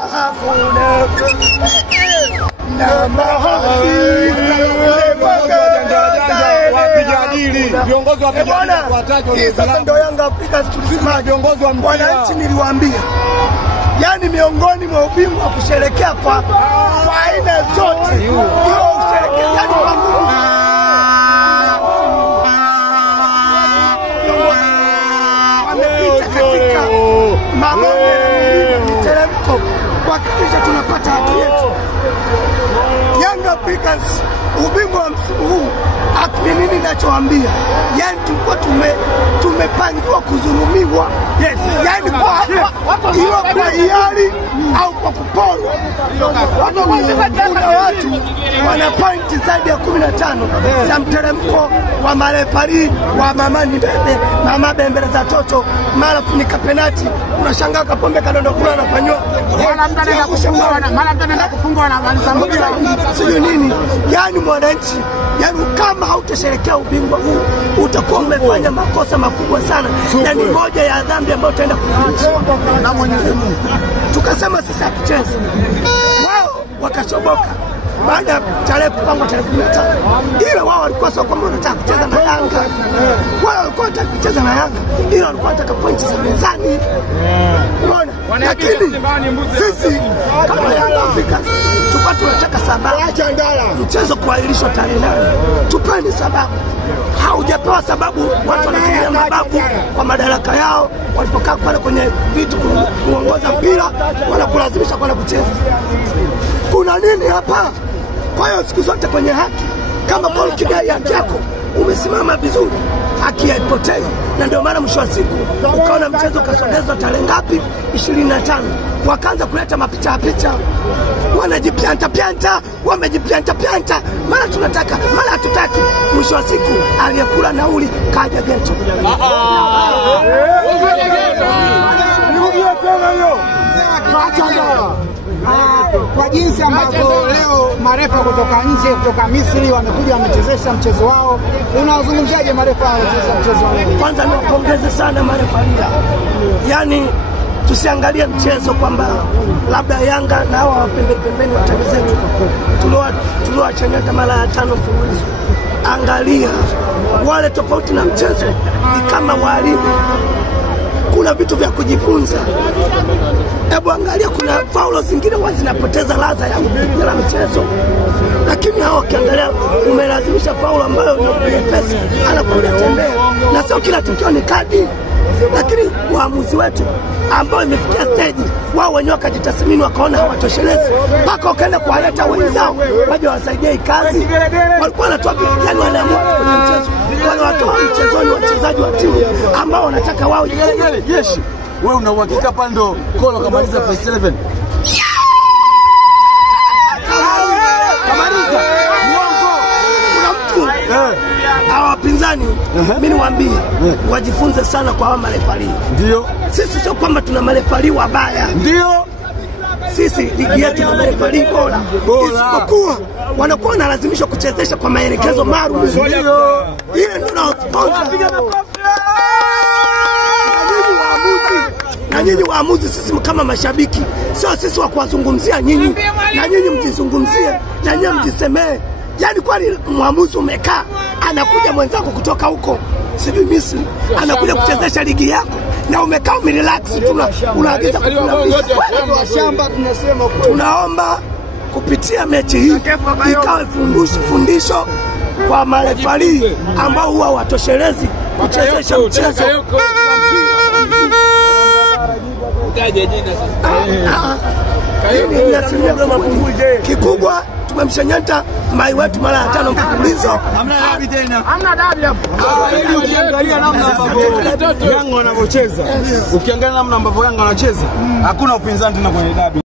hakuna na mahali viongozi wa vijana kuwataja. Sasa ndio Yanga Afrika tulisema viongozi wa wananchi, niliwaambia yani miongoni mwa ubingwa kusherekea kwa aina zote hiyo usherekea yani kwa nguvu. Wamepita katika mabonde ya miteremko kuhakikisha tunapata haki yetu. Young Africans ubingwa wa msimu huu akini nini ninachowaambia, yani tulikuwa tumepangiwa kudhulumiwa. Yes, yani kwa hiari au kwa kuporwa. Kuna watu wana pointi zaidi ya 15 za mteremko wa marefari wa mama bembele za toto, mara funika penalti, unashangaa Kapombe kadondo kula anafanywa mara mtanaenda kufungwa na Malizambuka sio nini. Yani mwananchi, yani kama hautasherekea ubingwa huu utakuwa umefanya makosa makubwa sana, na ni moja ya dhambi ambayo utaenda kulipiwa na Mwenyezi Mungu. Tukasema sisi hatucheze, wao wakachoboka baada ya tarehe kupangwa tarehe 15. Ila wao walikuwa sio kama wanataka kucheza na Yanga, wao walikuwa wanataka kucheza na Yanga, ila walikuwa wanataka pointi za mezani. Unaona, lakini sisi kama Yanga Afrika tulikuwa tunataka sababu mchezo kuahirishwa tarehe 8. Tupeni sababu. Haujapewa sababu, watu wanatumia mababu kwa madaraka yao, walipokaa pale kwenye vitu kuongoza mpira wanakulazimisha kwenda kucheza. Kuna nini hapa? Kwa hiyo siku zote kwenye haki, kama kwa ukidai haki yako umesimama vizuri, haki haipotei. Na ndio maana mwisho wa siku ukaona mchezo kasogezwa tarehe ngapi? 25. Wakaanza kuleta mapicha, wanajipianta, wamejipianta, mara tunataka, mara hatutaki. Mwisho wa siku aliyekula nauli kaja geto. Kwa jinsi ambavyo leo marefa kutoka nje, kutoka Misri wamekuja wamechezesha mchezo wao, unazungumziaje marefa wanacheza mchezo wao? Kwanza niwapongeze sana marefa. Yani tusiangalie mchezo kwamba labda Yanga na hawa pembeni watani zetu tuliowachanyata mara ya 5 mfululizo. Angalia wale tofauti na mchezo ni kama walimu, kuna vitu vya kujifunza. Hebu angalia, kuna faulo zingine wazi zinapoteza ladha ya mchezo, lakini hao kiangalia umelazimisha faulo ambayo ni nyepesi, anakwenda tembea, na sio kila tukio ni kadi. Lakini waamuzi wetu ambao imefikia stage wao wenyewe wakajitathmini, wakaona hawatoshelezi, mpaka wakaenda kuwaleta wenzao waje wasaidie kazi. Walikuwa wanatoa yani, wanaamua kwenye mchezo, wale watu wa mchezoni, wachezaji wa timu ambao wanataka wao jeshi. Wewe una uhakika pale ndo Kolo kamaliza first 11? Kamaliza uongo. Kuna mtu hawa wapinzani, mimi niwaambie wajifunze sana kwa hawa marefari. Ndio sisi sio kwamba tuna marefari wabaya, ndio sisi ligi yetu na marefari bora, isipokuwa wanakuwa wanalazimishwa kuchezesha kwa maelekezo maalum. Ndio ile ndio napiga makofi. Na nyinyi waamuzi, sisi kama mashabiki sio sisi wa kuwazungumzia nyinyi, na nyinyi mjizungumzie, na nyinyi mjisemee. Yani kwani mwamuzi umekaa, anakuja mwenzako kutoka huko sijui Misri, anakuja kuchezesha ligi yako na umekaa umerelax, unaagiza shamba. Tunasema tunaomba kupitia mechi hii ikawe fundisho kwa marefari ambao huwa watoshelezi kuchezesha mchezo. Kikubwa tumemshanyata mai wetu mara ya 5 mfululizo. Hamna dabi tena. Hamna dabi hapo. Ukiangalia namna ambavyo Yanga wanacheza, ukiangalia namna ambavyo Yanga wanacheza, hakuna upinzani tena kwenye dabi.